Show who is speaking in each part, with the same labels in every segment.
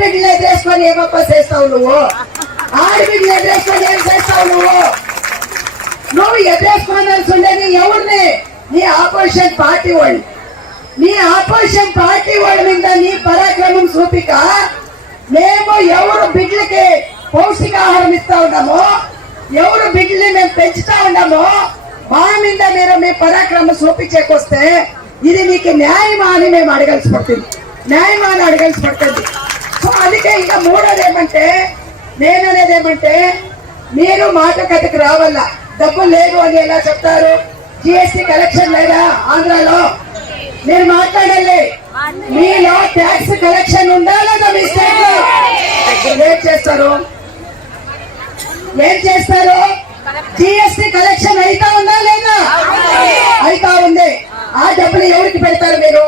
Speaker 1: బిడ్డలు ఎదురేసుకొని ఏమప్ప చేస్తావు నువ్వు? ఆడబిడ్డలు ఎదురేసుకొని ఏం చేస్తావు నువ్వు? నువ్వు ఎదురేసుకోవాల్సి ఉండేది ఎవరిని? నీ ఆపోజిషన్ పార్టీ వాళ్ళు. నీ ఆపోజిషన్ పార్టీ వాళ్ళ మీద నీ పరాక్రమం చూపిక మేము ఎవరు బిడ్డలకి పౌష్టికాహారం ఇస్తా ఉన్నామో ఎవరు బిడ్డల్ని మేము పెంచుతా ఉన్నామో మా మీద మీరు మీ పరాక్రమం చూపించేకొస్తే ఇది మీకు న్యాయమా అని మేము అడగాల్సి పడుతుంది. న్యాయమా అని అడగాల్సి పడుతుంది. అందుకే ఇంకా మూడోది ఏమంటే నేను అనేది ఏమంటే మీరు మాట కథకు రావాలా డబ్బు లేదు అని ఎలా చెప్తారు? జిఎస్టి కలెక్షన్ లేదా ఆంధ్రాలో? మీరు మాట్లాడాలి మీలో ట్యాక్స్ కలెక్షన్ ఉండాలన్నా మీ స్టేట్లో? ఏం చేస్తారు? ఏం చేస్తారు? జిఎస్టి కలెక్షన్ అయితా ఉందా లేదా? అయితా ఉంది. ఆ డబ్బులు ఎవరికి పెడతారు మీరు?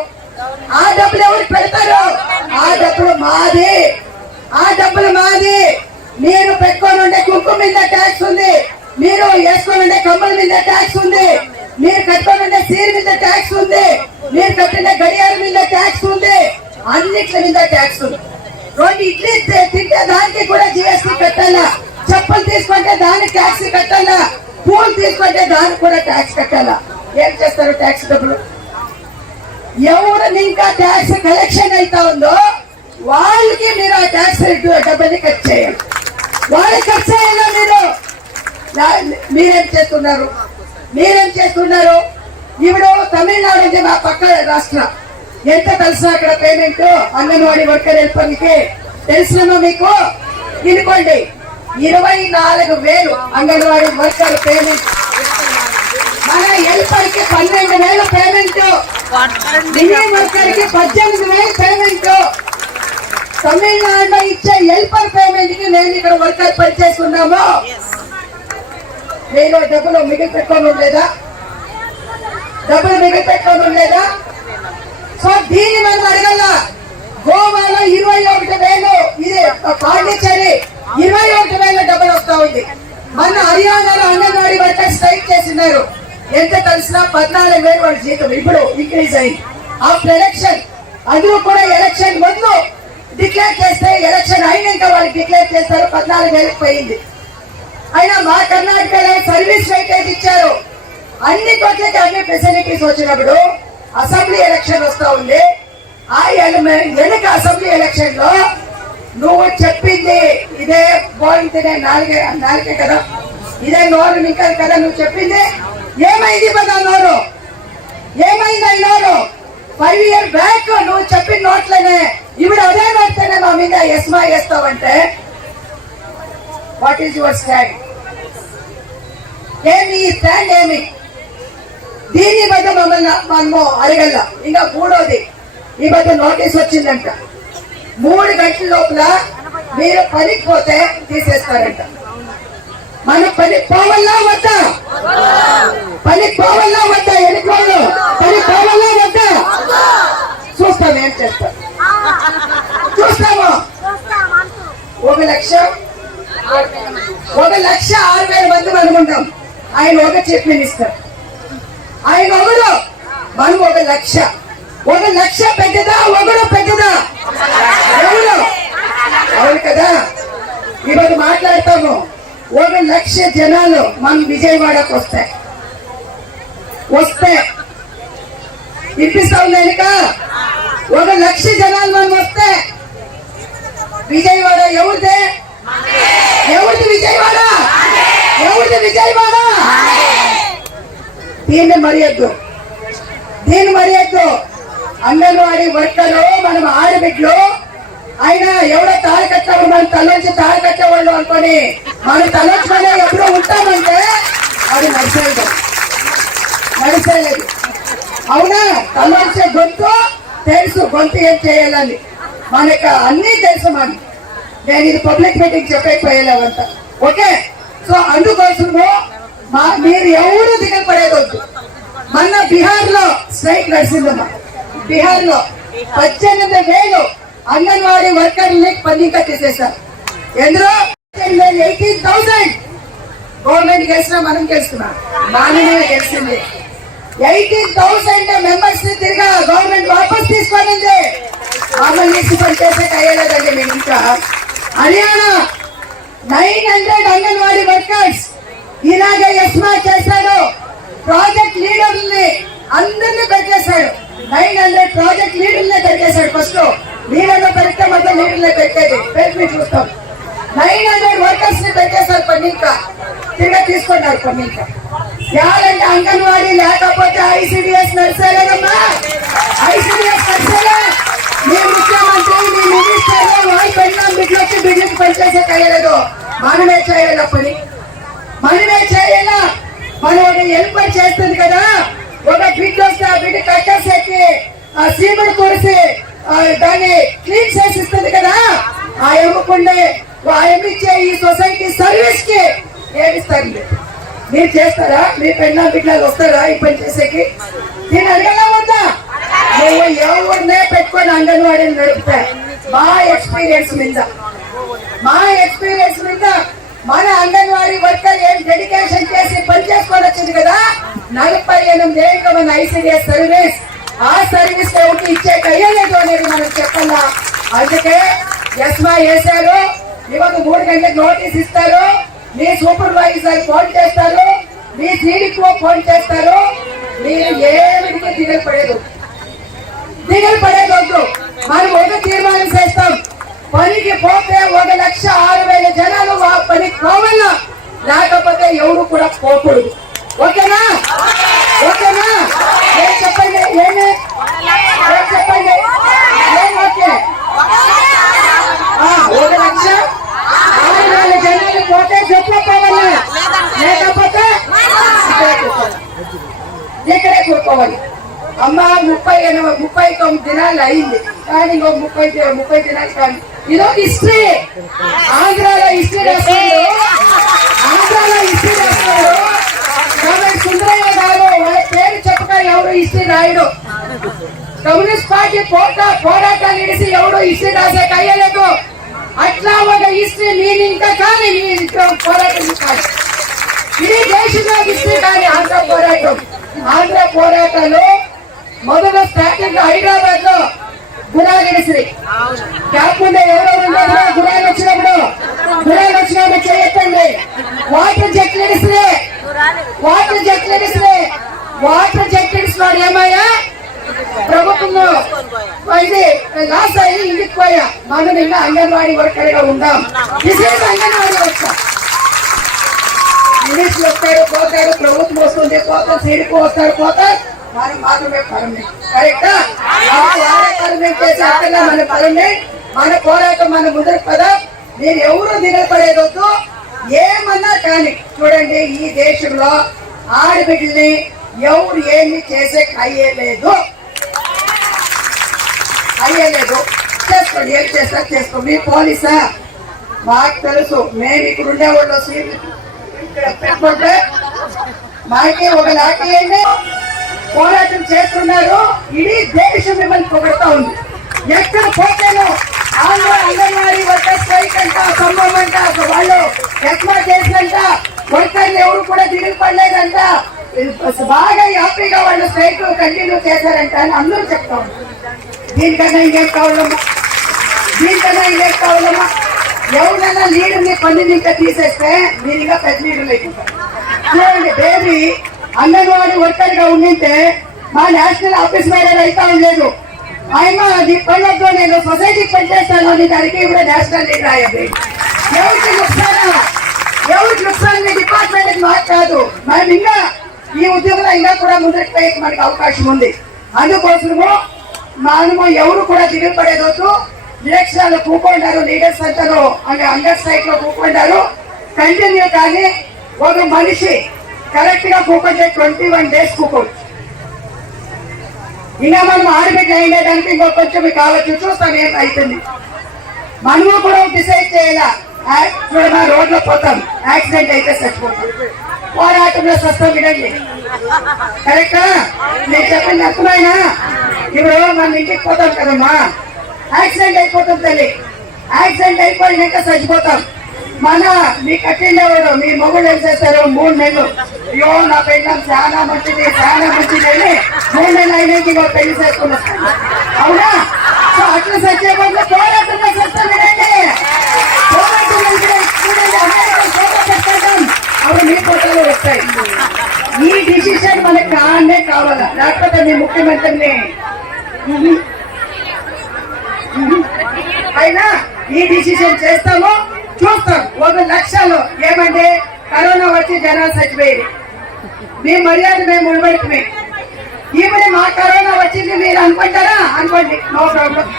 Speaker 1: ఆ డబ్బులు ఎవరికి పెడతారు ఆ డబ్బులు మాది ఆ డబ్బులు మాది మీరు పెట్టుకొని ఉండే కుంకుమ మీద ట్యాక్స్ ఉంది మీరు వేసుకొని ఉండే కమ్మల మీద ట్యాక్స్ ఉంది. మీరు కట్టుకున్న సీర్ మీద ట్యాక్స్ ఉంది. మీరు కట్టిన గడియారం మీద ట్యాక్స్ ఉంది. అన్నిట్ల మీద ట్యాక్స్ ఉంది. రెండు ఇడ్లీ తింటే దానికి కూడా జిఎస్టీ కట్టాలా చెప్పులు తీసుకుంటే దానికి ట్యాక్స్ కట్టాలా పూలు తీసుకుంటే దానికి కూడా ట్యాక్స్ కట్టాలా ఏం చేస్తారు ట్యాక్స్ డబ్బులు? ఎవరు ఇంకా ట్యాక్స్ కలెక్షన్ అవుతా ఉందో వాళ్ళకి మీరు ఆ ట్యాక్స్ డబ్బుని కట్ చేయాలి వాళ్ళకి కట్ చేయాలా మీరు మీరేం చేస్తున్నారు? మీరేం చేస్తున్నారు? ఇప్పుడు తమిళనాడు అంటే మా పక్క రాష్ట్రం. ఎంత తెలుసా అక్కడ పేమెంట్? అంగన్వాడీ వర్కర్ హెల్పర్కి తెలిసినమా మీకు? తినుకోండి ఇరవై నాలుగు వేలు అంగన్వాడీ వర్కర్ పేమెంట్. మన హెల్పర్కి పన్నెండు వేలు పేమెంట్. మినీ వర్కర్కి పద్దెనిమిది వేలు పేమెంట్. తమిళనాడులో ఇచ్చే హెల్పర్ పేమెంట్కి నేను ఇక్కడ వర్కర్ పని నేను డబ్బులు మిగిలి పెట్టుకొని డబ్బులు మిగిలి పెట్టుకొని సో దీని మనం అడగల. గోవాలో ఇరవై ఒకటి వేలు ఇది పాండిచ్చేరి ఇరవై ఒకటి వేల డబ్బులు వస్తా ఉంది. మన హర్యానాలో అంగన్వాడీ వర్కర్ స్ట్రైక్ చేసినారు ఎంత కలిసినా పద్నాలుగు వేలు వాళ్ళ జీతం ఇప్పుడు ఇంక్రీజ్ అయింది. ఆఫ్టర్ ఎలక్షన్ అందులో కూడా ఎలక్షన్ ముందు డిక్లేర్ చేస్తే ఎలక్షన్ అయినాక వాళ్ళు డిక్లేర్ చేస్తారు పద్నాలుగు వేలకు పోయింది. అయినా మా కర్ణాటకలో సర్వీస్ వెయిటేజ్ ఇచ్చారు. అన్ని కోట్లకి అన్ని ఫెసిలిటీస్ వచ్చినప్పుడు అసెంబ్లీ ఎలక్షన్ వస్తా ఉంది. ఆ వెనుక అసెంబ్లీ ఎలక్షన్లో నువ్వు చెప్పింది ఇదే పాయింట్ నాలుగే నాలుగే కదా. ఇదే నోరు ఇంకా కదా నువ్వు చెప్పింది. ఏమైంది పదా నోరు? ఏమైంది ఈ నోరు? ఫైవ్ ఇయర్ బ్యాక్ నువ్వు చెప్పిన నోట్లనే. ఇప్పుడు అదే నోట్లనే మా మీద ఎస్మా చేస్తావంటే వాట్ ఈస్ యువర్ స్టాండ్ ఏమి ఈ స్టాండ్ ఏమి? దీని మధ్య మమ్మల్ని మనము అడగల. ఇంకా మూడోది ఈ మధ్య నోటీస్ వచ్చిందంట. మూడు గంటల లోపల మీరు పనికి పోతే తీసేస్తారంట. మన పని పోవల్లా వద్దా? పని పోవల్లా వద్దా ఎన్నికోళ్ళు పని పోవల్లా వద్దా? చూస్తాం ఏం చేస్తాం. చూస్తాము? ఒక లక్ష ఒక లక్ష ఆరు వేల మంది అనుకుంటాం ఆయన ఒక చీఫ్ మినిస్టర్. ఆయన ఒకడు మనం ఒక లక్ష. ఒక లక్ష పెద్దదా ఒకడు పెద్దదా? ఎవరు అవును కదా? ఈరోజు మాట్లాడతాము. ఒక లక్ష జనాలు మన విజయవాడకు వస్తాయి వస్తే. వినిపిస్తా ఉంది వెనుక? ఒక లక్ష జనాలు మనం వస్తే. విజయవాడ ఎవరిదే? ఎవరిది విజయవాడ? ఎవరిది విజయవాడ? దీన్ని మరియొద్దు. దీన్ని మరియొద్దు. అంగన్వాడీ వర్కర్లు మనం ఆడబిడ్లు ఆయన ఎవడో తాళి మన మనం తలొంచి తాళి కట్టేవాళ్ళు అనుకొని మనం తలొచ్చుకొని ఎప్పుడో ఉంటామంటే అది నడిచేయదు నడిచేయలేదు. అవునా? తలొంచే గొంతు తెలుసు గొంతు ఏం చేయాలని. మనకు అన్నీ తెలుసు మనం నేను ఇది పబ్లిక్ మీటింగ్ చెప్పకపోయేలావంతా ఓకే? సో అందుకోసము మా మీరు ఎవరు దిగపడేదొద్దు మొన్న బీహార్లో స్ట్రైక్ నడిచిందమ్మా బీహార్లో పద్దెనిమిది వేలు అంగన్వాడీ వర్కర్లని పన్నీగా తీసేశారు ఎందులో ఎయిటీన్ థౌసండ్. గవర్నమెంట్ గెలిచినా మనం గెలుస్తున్నాం. మానమే గెలిచింది. ఎయిటీన్ థౌసండ్ మెంబర్స్ని తిరిగా గవర్నమెంట్ వాపస్ తీసుకోనుంది. మమ్మల్ని తీసి పని చేసే మేము ఇంకా Haryana nine hundred anganwadi workers ఇలాగే ఎస్మా చేశాడు ప్రాజెక్ట్ లీడర్ని అందరినీ పెట్టేశాడు నైన్ హండ్రెడ్ ప్రాజెక్ట్ లీడర్లే పెట్టేశాడు ఫస్ట్. లీడర్లు పెడితే మొత్తం లీడర్లే పెట్టేది. పేరు చూస్తాం. నైన్ హండ్రెడ్ వర్కర్స్ని పెట్టేశారు పన్నీక తిరిగి తీసుకున్నారు పన్నీక ఎవరంటే అంగన్వాడీ లేకపోతే ఐసీడిఎస్ నడిచేలేదమ్మా ఐసిడిఎస్ నడిచేలే మీ ముఖ్యమంత్రి మీ మినిస్టర్ వాయి పెళ్ళాం బిడ్డలు వచ్చి బిడ్డకి పనిచేసే కయ్యలేదు మనమే చేయాల పని? మనమే చేయాల? మనం ఒక ఎలుపై చేస్తుంది కదా. ఒక బిడ్డ వస్తే ఆ బిడ్డ కట్టేసేకి ఆ సీమెంట్ కొరిసి దాన్ని క్లీన్ చేసిస్తుంది కదా. ఆ ఎమ్మకుండే ఆ ఎమ్మిచ్చే ఈ సొసైటీ సర్వీస్కి ఏమిస్తారు మీరు? చేస్తారా? మీ పెళ్ళ బిడ్డలు వస్తారా ఈ పని చేసేకి? నేను అడగలా వద్దా? నువ్వు ఎవరినే పెట్టుకొని అంగన్వాడీని నడుపుతా మా ఎక్స్పీరియన్స్ మీద. మా ఎక్స్పీరియన్స్ మీద మన అంగన్వాడీ వర్కర్ ఏం డెడికేషన్ చేసి పని చేసుకొని వచ్చింది కదా? నలభై ఎనిమిది ఏళ్ళ మన ఐసీడీఎస్ సర్వీస్. ఆ సర్వీస్ ఎవరికి ఇచ్చే కయ్యలేదు అనేది మనం చెప్పాలా? అందుకే ఎస్మా వేశారు. ఇవాళ మూడు గంటలకు నోటీస్ ఇస్తారు. మీ సూపర్వైజర్ ఫోన్ చేస్తారు. మీ సీడీకో ఫోన్ చేస్తారు. మీరు ఏమిటికి దిగలు పడేది దిగలు పడేది మనం ఒక తీర్మానం చేస్తాం. పనికి పోతే ఒక లక్ష ఆరు వేల జనాలు ఆ పని పోవాలా లేకపోతే ఎవరు కూడా పోకూడదు. ఓకేనా? ఓకేనా? ఏం చెప్పండి? ఏమి? ఏం చెప్పండి? ఏం ఓకే? ఒక లక్ష ఆరు వేల జనాలు పోతే చెప్పు పోవాలి? లేకపోతే ఇక్కడే కూర్చోవాలి. అమ్మ ముప్పై ఎనభై ముప్పై తొమ్మిది దినాలు అయింది. కానీ ఇంకో ముప్పై ముప్పై దినాలు కానీ ఇదొక హిస్టరీ. ఆంధ్రాలో హిస్టరీ రాస్తాడు. ఆంధ్రాలో హిస్టరీ రాస్తాడు. కాబట్టి సుందరయ్య గారు వాళ్ళ పేరు చెప్పక ఎవరు హిస్టరీ రాయడు? కమ్యూనిస్ట్ పార్టీ పోటా పోరాటాలు ఇడిసి ఎవడు హిస్టరీ రాసే కయ్యలేదు అట్లా ఒక హిస్టరీ నేను ఇంకా కానీ నీ ఇంకా పోరాటం కాదు. ఇది దేశంలో హిస్టరీ కానీ ఆంధ్ర పోరాటం. ఆంధ్ర పోరాటంలో మొదలు స్టార్టింగ్ హైదరాబాద్లో గుణాగిరిశ్రీ క్యాంప్ ముందే ఎవరెవరు ఉన్నారో గుణాలు వచ్చినప్పుడు గుణాలు వచ్చినప్పుడు చేయొద్దండి. వాటర్ జట్లు ఇడిసిరే వాటర్ జట్లు ఇడిసిరే వాటర్ జట్లు ఇడిసినాడు ఏమయ్యా? ప్రభుత్వంలో ఇది లాస్ అయ్యి ఇంటికి పోయా. మనం ఇంకా అంగన్వాడీ వర్కర్గా ఉందాం. విశేష అంగన్వాడీ వర్కర్ మినిస్టర్లు వస్తారు పోతారు ప్రభుత్వం వస్తుంది పోతారు సీడుకు వస్తారు పోతారు. మనం మాత్రమే పర్మనెంట్ కరెక్టా? పర్మనెంట్ చేసే అక్కడ మన పర్మనెంట్ మన పోరాటం మన ముందరకు పదా. మీరు ఎవరు దిగపడేదొద్దు ఏమన్నా కానీ చూడండి ఈ దేశంలో ఆడబిడ్డల్ని ఎవరు ఏమి చేసే అయ్యేలేదు అయ్యలేదు చేసుకోండి ఏం చేస్తా చేసుకోండి. మీ పోలీసా? మాకు తెలుసు. మేము ఇక్కడ ఉండేవాళ్ళు. సీట్లు పెట్టుకుంటే మాకే ఒక లాకేయండి పోరాటం చేస్తున్నారు. ఇడీ దేశం మిమ్మల్ని పొగడతా ఉంది. ఎక్కడ పోతేనో ఆంధ్ర అంగన్వాడీ వర్కర్ స్ట్రైక్ అంట సంభవం అంట వాళ్ళు ఎక్కువ చేసినంట వర్కర్లు ఎవరు కూడా దిగులు పడలేదంట. బాగా హ్యాపీగా వాళ్ళు స్ట్రైక్ కంటిన్యూ చేశారంట అని అందరూ చెప్తా ఉన్నారు. దీనికన్నా ఇంకేం కావాలమ్మా? దీనికన్నా ఇంకేం కావాలమ్మా? ఎవరైనా లీడర్ని పని ఇంకా తీసేస్తే మీరు ఇంకా పెద్ద లీడర్లు అయిపోతారు చూడండి బేబీ అంగన్వాడీ వర్కర్గా ఉండింటే మా నేషనల్ ఆఫీస్ మేనేజర్ అయితే ఉండలేదు ఆయన నీ పనులతో నేను సొసైటీకి పనిచేస్తాను అని దానికి కూడా నేషనల్ లీడర్ అయ్యింది ఎవరికి నుక్సానా ఎవరికి నుక్సాన్ మీ డిపార్ట్మెంట్ మాకు కాదు. మనం ఇంకా ఈ ఉద్యోగంలో ఇంకా కూడా ముందుకు పోయే మనకి అవకాశం ఉంది. అందుకోసము మనము ఎవరు కూడా దిగుపడేదొద్దు నిరక్షరాలు కూకుంటారు లీడర్స్ అంటారు అంటే అండర్ సైట్లో కూకుంటారు. కంటిన్యూ కానీ ఒక మనిషి కరెక్ట్గా కూకుంటే ట్వంటీ వన్ డేస్ కూకోవచ్చు ఇంకా మనం ఆడబిడ్డ అయ్యేదానికి ఇంకో కొంచెం కావచ్చు చూస్తాం ఏం అవుతుంది మనము కూడా డిసైడ్ చేయాలా? చూడమా రోడ్లో పోతాం. యాక్సిడెంట్ అయితే చచ్చిపోతాం. పోరాటంలో స్వస్థం వినండి. కరెక్టా? నేను చెప్పింది అర్థమైనా ఇప్పుడు మనం ఇంటికి పోతాం కదమ్మా. యాక్సిడెంట్ అయిపోతాం తల్లి. యాక్సిడెంట్ అయిపోయినాక చచ్చిపోతాం. మన మీకు అటెండ్ మీ మొగుడు ఏం చేస్తారు మూడు నెలలు. అయ్యో నా పెళ్ళం చాలా మంచిది చాలా మంచిది అని మూడు నెలలు అయినాక పెళ్ళి చేసుకున్నాం. అవునా? సో అట్లా సత్యబాబు పోరాటం చేస్తాను అవి మీ ఈ డిసిషన్ మనకి కానే కావాలా? లేకపోతే మీ ముఖ్యమంత్రిని అయినా ఈ డిసిషన్ చేస్తామో. చూస్తాం. ఒక లక్షలు. ఏమంటే కరోనా వచ్చి జనాలు చచ్చిపోయేది మీ మర్యాద మేము ముడిపెట్టుమే ఇప్పుడు మా కరోనా వచ్చింది మీరు అనుకుంటారా? అనుకోండి. No problem.